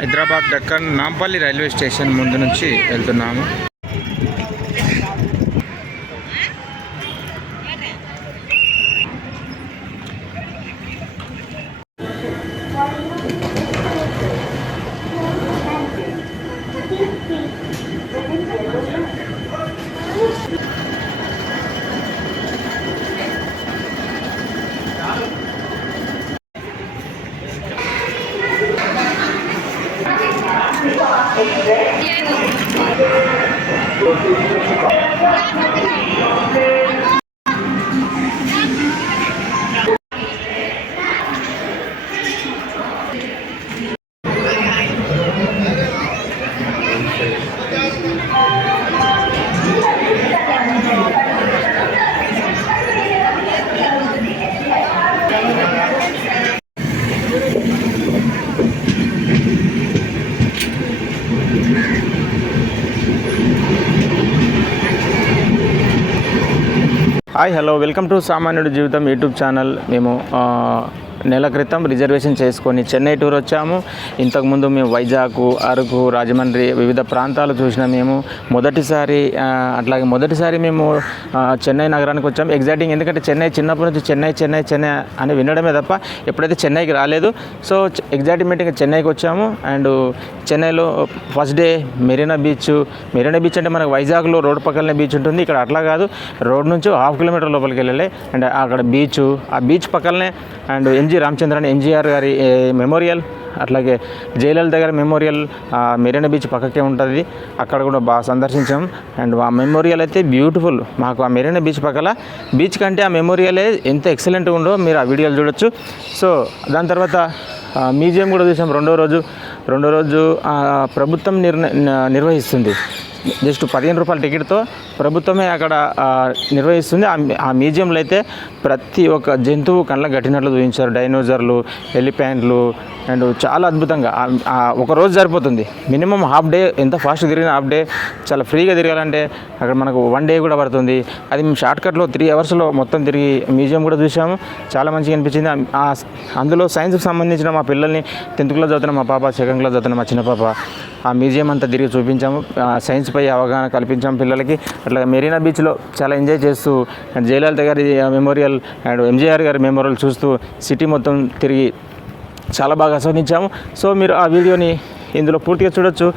Hyderabad Deccan Nampally railway station ముందు నుంచి వెళ్తున్నాము. హాయ్ హలో వెల్కమ్ టు సామాన్యుడి జీవితం యూట్యూబ్ ఛానల్. మేము నెల క్రితం రిజర్వేషన్ చేసుకొని చెన్నై టూర్ వచ్చాము. ఇంతకుముందు మేము వైజాగ్, అరకు, రాజమండ్రి వివిధ ప్రాంతాలు చూసిన మేము మొదటిసారి మేము చెన్నై నగరానికి వచ్చాము. ఎగ్జాక్టింగ్ ఎందుకంటే చెన్నై చిన్నప్పటి నుంచి చెన్నై అని వినడమే తప్ప ఎప్పుడైతే చెన్నైకి రాలేదు. సో ఎగ్జాక్ట్మెంట్గా చెన్నైకి వచ్చాము. అండ్ చెన్నైలో ఫస్ట్ డే మెరీనా బీచ్ అంటే మనకు వైజాగ్లో రోడ్ పక్కనే బీచ్ ఉంటుంది. ఇక్కడ అట్లా కాదు, రోడ్ నుంచి 1/2 కిలోమీటర్ లోపలికి వెళ్ళాలి. అండ్ అక్కడ ఆ బీచ్ పక్కనే అండ్ రామచంద్రన్ ఎంజీఆర్ గారి మెమోరియల్, అట్లాగే జయలలిత గారి మెమోరియల్ మెరీనా బీచ్ పక్కకే ఉంటుంది. అక్కడ కూడా బాగా సందర్శించాం. అండ్ ఆ మెమోరియల్ అయితే బ్యూటిఫుల్. మాకు ఆ మెరీనా బీచ్ పక్కల బీచ్ కంటే ఆ మెమోరియలే ఎంత ఎక్సలెంట్గా ఉందో మీరు ఆ వీడియోలు చూడొచ్చు. సో దాని తర్వాత మ్యూజియం కూడా చూసాం. రెండో రోజు ప్రభుత్వం నిర్వహిస్తుంది. జస్ట్ 15 రూపాయల టికెట్తో ప్రభుత్వమే అక్కడ నిర్వహిస్తుంది. ఆ మ్యూజియంలో అయితే ప్రతి ఒక్క జంతువు కళ్ళకు కట్టినట్లు చూపించారు. డైనోజర్లు, ఎలిఫెంట్లు అండ్ చాలా అద్భుతంగా. ఒక రోజు సరిపోతుంది. మినిమం హాఫ్ డే, ఎంత ఫాస్ట్ తిరిగిన హాఫ్ డే. చాలా ఫ్రీగా తిరగాలంటే అక్కడ మనకు 1 డే కూడా పడుతుంది. అది మేము షార్ట్కట్లో 3 అవర్స్లో మొత్తం తిరిగి మ్యూజియం కూడా చూసాము. చాలా మంచిగా అనిపించింది. అందులో సైన్స్కి సంబంధించిన మా పిల్లల్ని 10th క్లాస్ చదువుతున్న మా పాప, 2nd క్లాస్ చదువుతున్న మా చిన్న పాప ఆ మ్యూజియం అంతా తిరిగి చూపించాము. సైన్స్పై అవగాహన కల్పించాము పిల్లలకి. అట్లా మెరీనా బీచ్లో చాలా ఎంజాయ్ చేస్తూ జయలలిత గారి మెమోరియల్ అండ్ ఎంజీఆర్ గారి మెమోరియల్ చూస్తూ సిటీ మొత్తం తిరిగి చాలా బాగా ఆస్వాదించాము. సో మీరు ఆ వీడియోని ఇందులో పూర్తిగా చూడొచ్చు.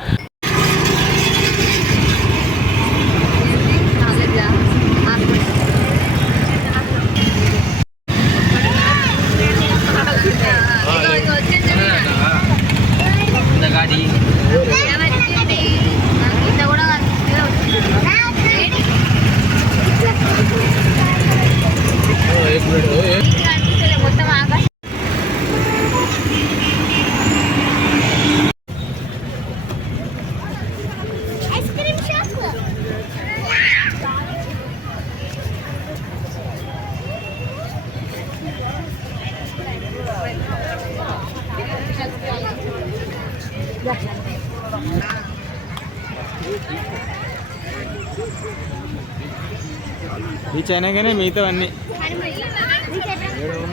బీచ్ అయినా కానీ మిగతా అన్నీ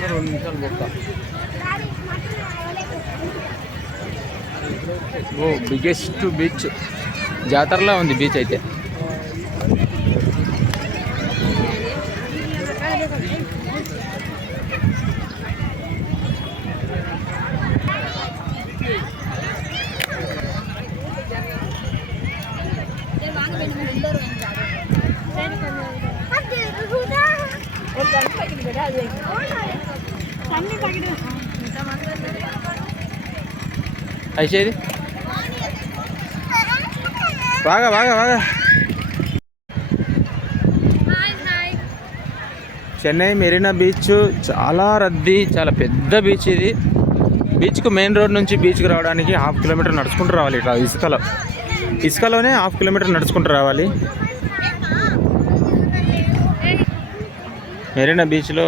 2 నిమిషాలు గొప్ప. బిగ్గెస్ట్ బీచ్ జాతరలా ఉంది బీచ్ అయితే. అయిసేది బాగా చెన్నై మెరీనా బీచ్ చాలా రద్దీ, చాలా పెద్ద బీచ్ ఇది. బీచ్కు మెయిన్ రోడ్ నుంచి బీచ్కి రావడానికి 1/2 కిలోమీటర్ నడుచుకుంటూ రావాలి. ఇట్లా ఇసుకలోనే 1/2 కిలోమీటర్ నడుచుకుంటూ రావాలి. మెరీనా బీచ్లో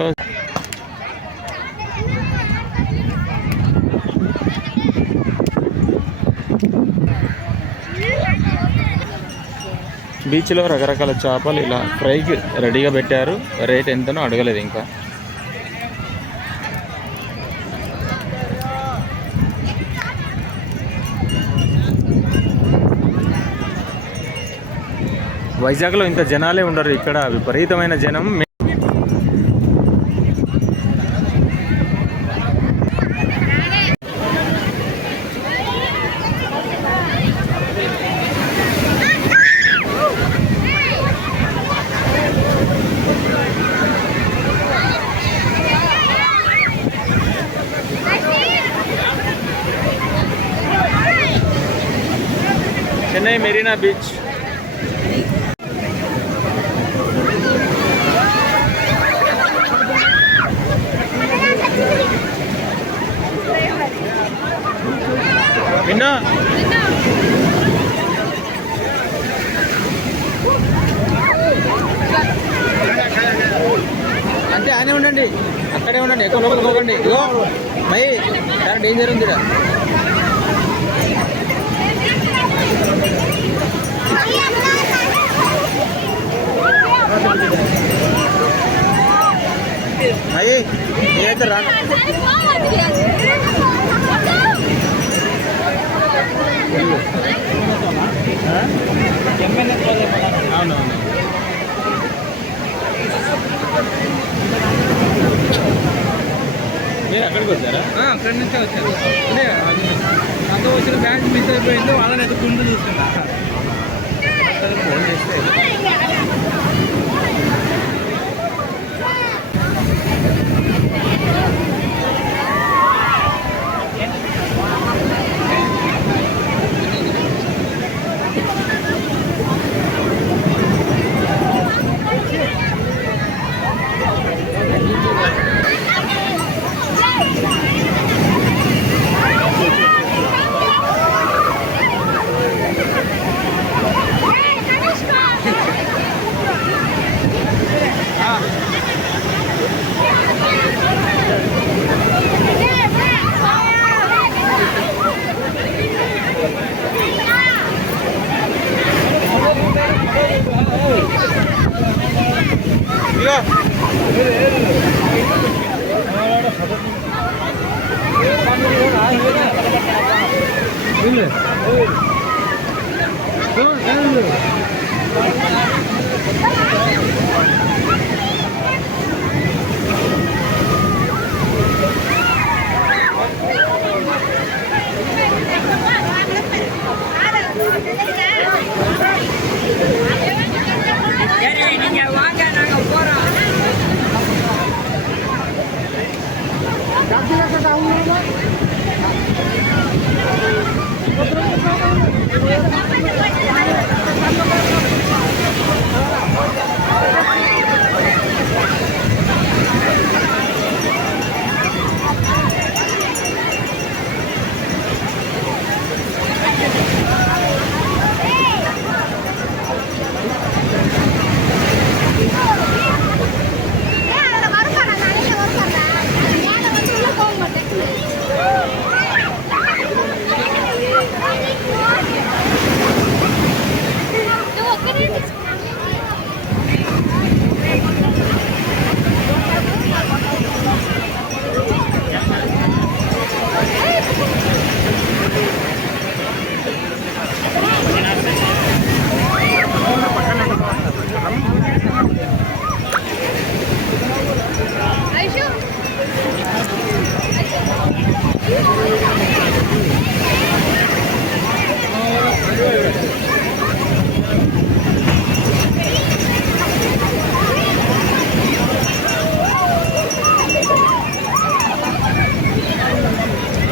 రకరకాల చేపలు ఇలా ఫ్రైకి రెడీగా పెట్టారు. రేట్ ఎంతనో అడగలేదు ఇంకా. వైజాగ్లో ఇంత జనాలే ఉండరు, ఇక్కడ విపరీతమైన జనం. చెన్నై మెరీనా బీచ్. విన్నా అంతే, ఆనే ఉండండి, అక్కడే ఉండండి, ఎక్కువ లోపలికి పోకండి. ఇగో మై చాలా డేంజర్ ఉంది. అయ్యి నేనైతే రాను. అవునవును, మీరు అక్కడికి వచ్చారా? అక్కడి నుంచే వచ్చారు. అంటే నాతో వచ్చిన బ్యాచ్ మిస్ అయిపోయింది, వాళ్ళని ఎదుర్కొంటూ చూస్తున్నా. ఫోన్ చేస్తే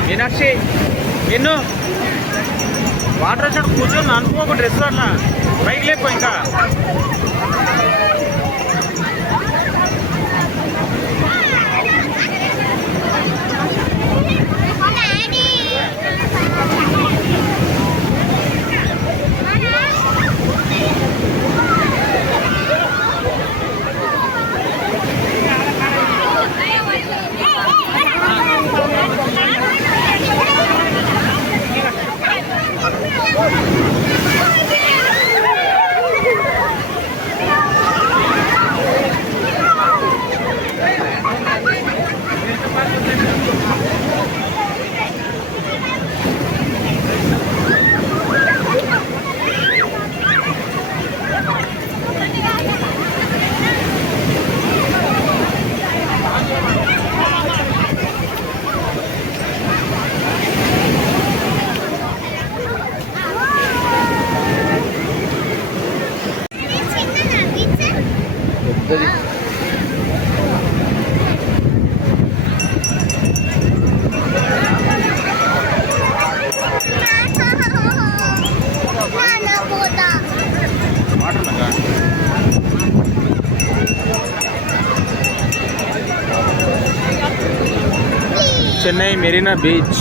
మీనాక్షి, నిన్ను వాటర్ వచ్చాడు కూర్చొని అనుకో, ఒక డ్రెస్ అట్లా పైకి లేకపో. ఇంకా చెన్నై మెరీనా బీచ్.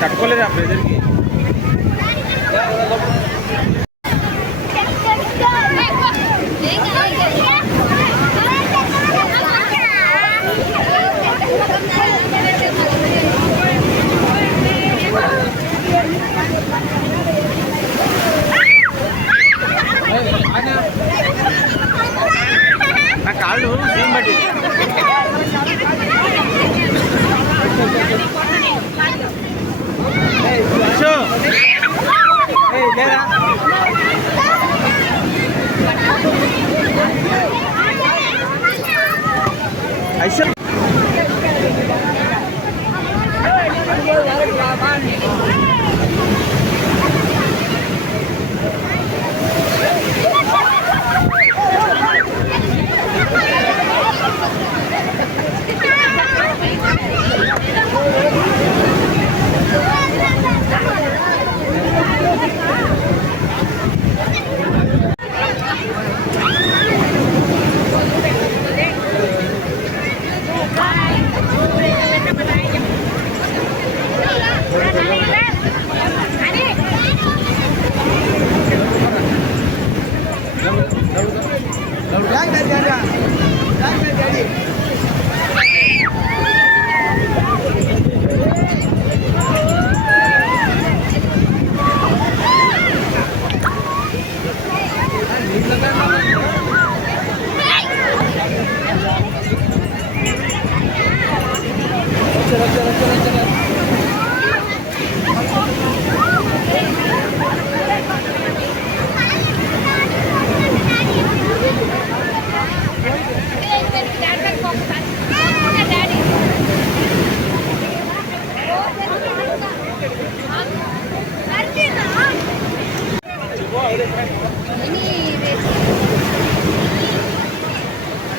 తట్టుకోలేదు ఆ బ్రదర్కి. నా కాళ్ళు సేమ్ బట్టి లేదా ఐసా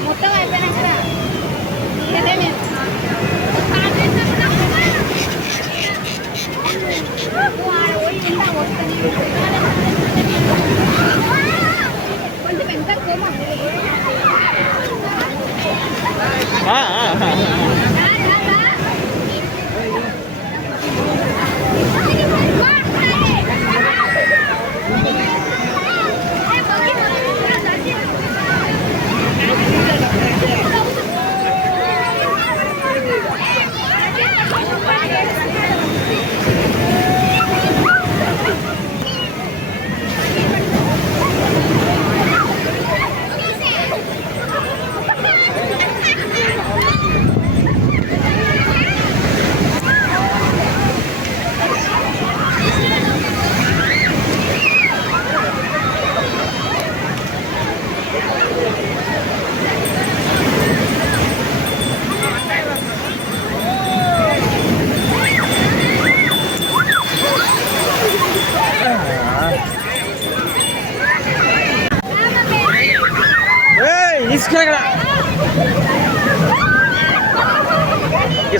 మొత్తం అయిపోయినాక కొంచెం ఎంత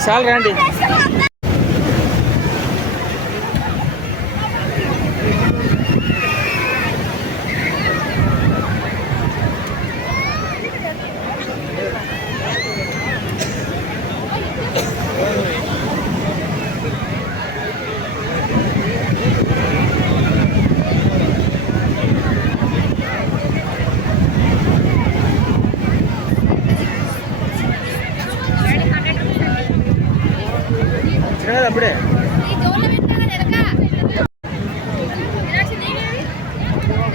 చాలు రండి. అప్పుడే ఈ జోన్లో పెట్టినా కదా ఎనక. వినాక్షి నీవేవి?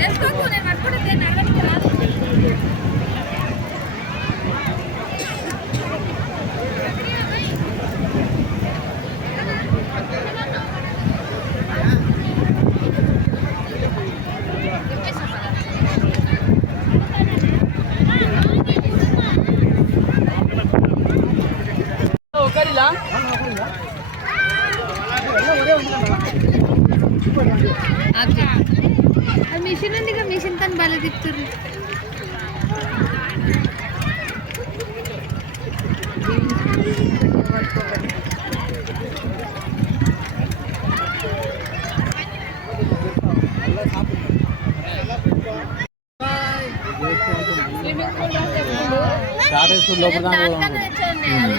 తెలుసుకోకు, నేను పట్టుకుంటే నేను నడవడానికి రాదు. మిషన్ ఉంది కదా, మిషన్ తను బల తిప్పుతుంది.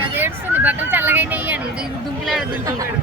అది ఏడుస్తుంది, బట్టలు చల్లగా వేయండి, దుంకిలాడు దుంకిలాడు.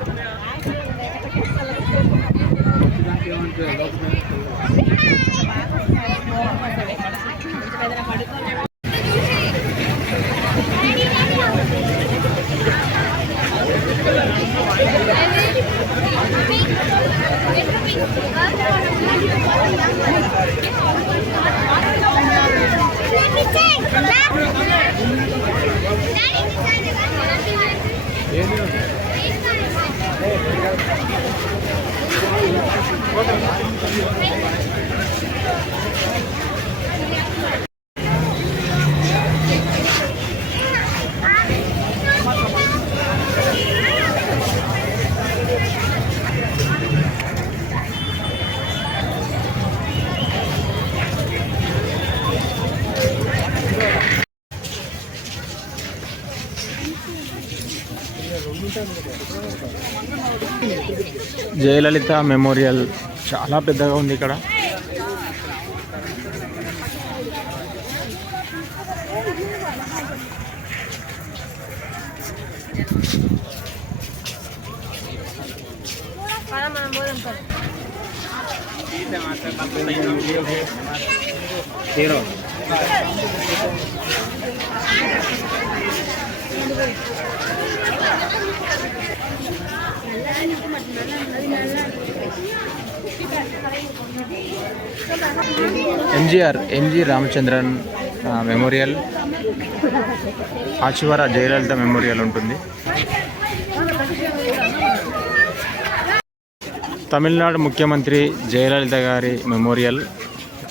జయలలిత మెమోరియల్ చాలా పెద్దగా ఉంది ఇక్కడ. హీరో ఎంజి రామచంద్రన్ మెమోరియల్, ఆ చివర జయలలిత మెమోరియల్ ఉంటుంది. తమిళనాడు ముఖ్యమంత్రి జయలలిత గారి మెమోరియల్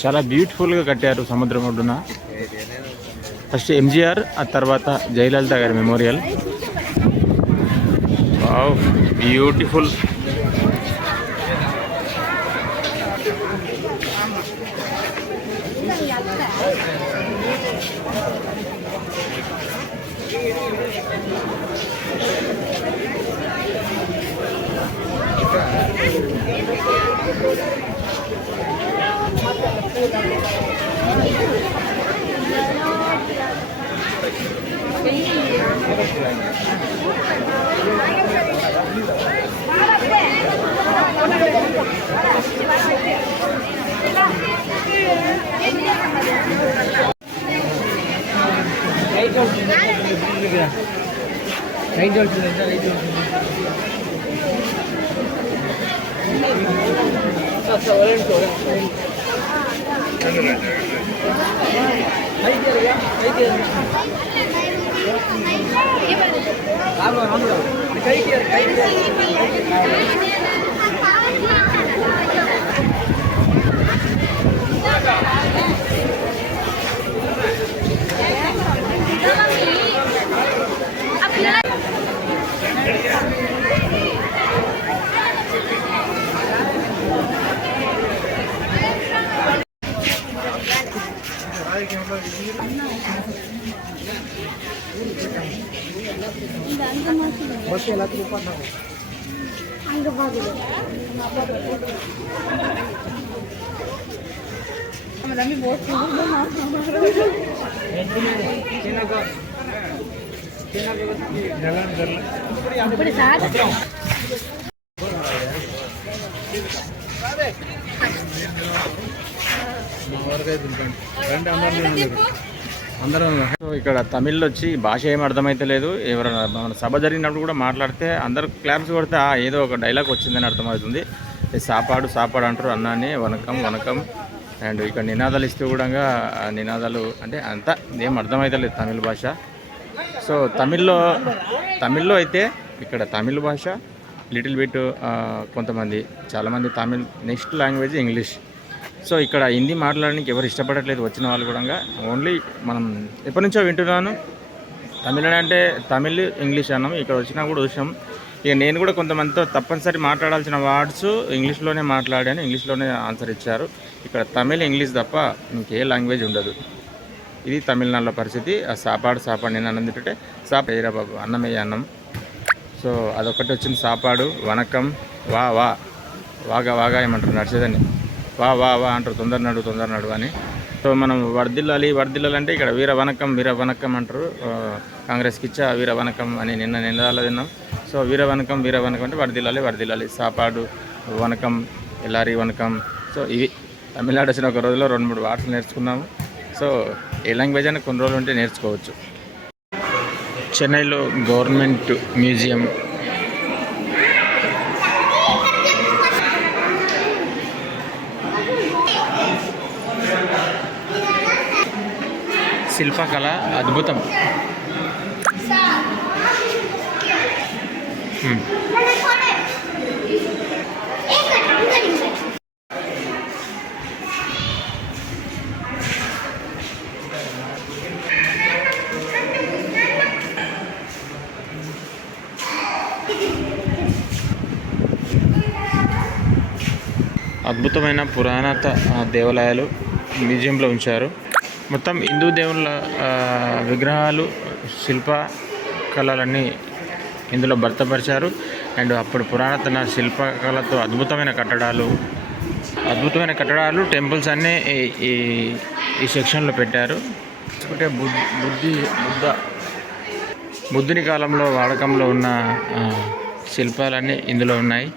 చాలా బ్యూటిఫుల్గా కట్టారు సముద్రం ఒడ్డున. ఫస్ట్ ఎంజీఆర్, ఆ తర్వాత జయలలిత గారి మెమోరియల్. Wow, beautiful. Ini అందరం ఇక్కడ తమిళ్లో వచ్చి భాష ఏం అర్థమైతే లేదు. ఎవరైనా మన సభ జరిగినప్పుడు కూడా మాట్లాడితే అందరు క్లాప్స్ కొడితే ఏదో ఒక డైలాగ్ వచ్చిందని అర్థమవుతుంది. సాపాడు సాపాడు అంటారు అన్నాన్ని, వనకం వనకం. అండ్ ఇక్కడ నినాదాలు ఇస్తూ కూడా నినాదాలు అంటే అంతా ఏం అర్థమైతే లేదు తమిళ భాష. సో తమిళ్లో అయితే ఇక్కడ తమిళ భాష లిటిల్ బిట్ కొంతమంది చాలామంది Tamil, next language English. So ఇక్కడ హిందీ మాట్లాడడానికి ఎవరు ఇష్టపడట్లేదు వచ్చిన వాళ్ళు కూడా. ఓన్లీ మనం ఎప్పటి నుంచో వింటున్నాను తమిళ అంటే తమిళ్ ఇంగ్లీష్ అన్నాం. ఇక్కడ వచ్చినా కూడా చూసాం. ఇక నేను కూడా కొంతమందితో తప్పనిసరి మాట్లాడాల్సిన వర్డ్స్ ఇంగ్లీష్లోనే మాట్లాడాను, ఇంగ్లీష్లోనే ఆన్సర్ ఇచ్చారు. ఇక్కడ తమిళ్ ఇంగ్లీష్ తప్ప ఇంకే లాంగ్వేజ్ ఉండదు. ఇది తమిళనాడులో పరిస్థితి. ఆ సాపాడు నేను అన్నం తింటుంటే ఏరా బాబు అన్నమయ్య అన్నం. సో అదొకటి వచ్చింది సాపాడు. వనకం వా వా వాగా ఏమంటారు నడిచేదని, వా అంటారు తొందర నడు అని. సో మనం వర్దిల్లాలి అంటే ఇక్కడ వీర వనకం అంటారు. కాంగ్రెస్కి ఇచ్చా వీర వనకం అని నినాదాలు తిన్నాం. సో వీర వనకం అంటే వర్దిల్లాలి సాపాడు వనకం ఎల్లారి వనకం. సో ఇవి తమిళనాడు వచ్చిన ఒక రోజులో 2-3 వార్డ్స్ నేర్చుకున్నాము. సో ఏ లాంగ్వేజ్ అయినా కొన్ని రోజులు ఉంటే నేర్చుకోవచ్చు. చెన్నైలో గవర్నమెంట్ మ్యూజియం, శిల్పకళ అద్భుతం. అద్భుతమైన పురాతన దేవాలయాలు మ్యూజియంలో ఉంచారు. మొత్తం హిందూ దేవుళ్ళ విగ్రహాలు, శిల్పకళలన్నీ ఇందులో భర్తపరిచారు. అండ్ అప్పుడు పురాతన శిల్పకళతో అద్భుతమైన టెంపుల్స్ అన్నీ ఈ సెక్షన్లో పెట్టారు. అంటే బుద్ధుని కాలంలో వాడకంలో ఉన్న శిల్పాలన్నీ ఇందులో ఉన్నాయి.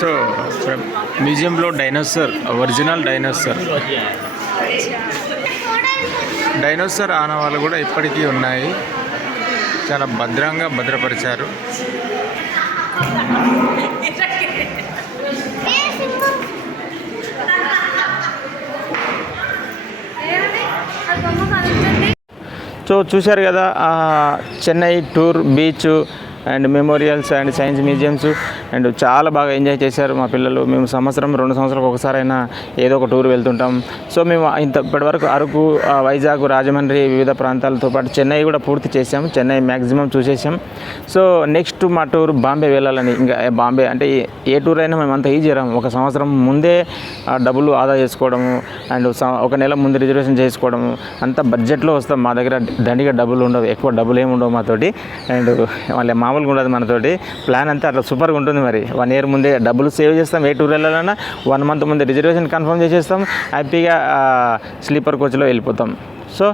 సో మ్యూజియంలో ఒరిజినల్ డైనోసార్ ఆనవాళ్ళు కూడా ఇప్పటికీ ఉన్నాయి. చాలా భద్రపరిచారు. సో చూశారు కదా Chennai tour, beach and memorials and science museums and చాలా బాగా ఎంజాయ్ చేశారు మా పిల్లలు. మేము 2 సంవత్సరాలకు ఒకసారైనా ఏదో ఒక టూర్ వెళ్తుంటాం. సో మేము ఇప్పటివరకు అరకు, వైజాగ్, రాజమండ్రి వివిధ ప్రాంతాలతో పాటు చెన్నై కూడా పూర్తి చేసాం. చెన్నై మ్యాక్సిమం చూసేసాం. సో నెక్స్ట్ మా టూర్ బాంబే వెళ్ళాలని. ఇంకా బాంబే అంటే ఏ టూర్ అయినా మేము అంత ఈజీ రాము. 1 సంవత్సరం ముందే డబ్బులు ఆదా చేసుకోవడము అండ్ 1 నెల ముందు రిజర్వేషన్ చేసుకోవడము, అంత బడ్జెట్లో వస్తాం. మా దగ్గర దండిగా డబ్బులు ఉండవు, ఎక్కువ డబ్బులు ఏమి ఉండవు మాతోటి. అండ్ వాళ్ళ మామూలుగా ఉండదు మనతోటి. ప్లాన్ అంతా అట్లా సూపర్గా ఉంటుంది. మరి 1 ఇయర్ ముందే డబ్బులు సేవ్ చేస్తాం. ఏ టూర్ వెళ్ళాలన్నా 1 మంత్ ముందే రిజర్వేషన్ కన్ఫర్మ్ చేసేస్తాం. హ్యాపీగా స్లీపర్ కోచ్లో వెళ్ళిపోతాం. సో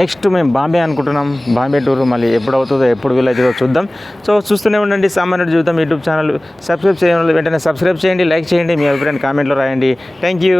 నెక్స్ట్ మేము బాంబే అనుకుంటున్నాం. బాంబే టూర్ మళ్ళీ ఎప్పుడు అవుతుందో, ఎప్పుడు వీలవుతుందో చూద్దాం. సో చూస్తూనే ఉండండి సామాన్యుడి జీవితం యూట్యూబ్ ఛానల్. సబ్స్క్రైబ్ చేయండి, వెంటనే సబ్స్క్రైబ్ చేయండి, లైక్ చేయండి, మీ అభిప్రాయాన్ని కామెంట్లో రాయండి. Thank you.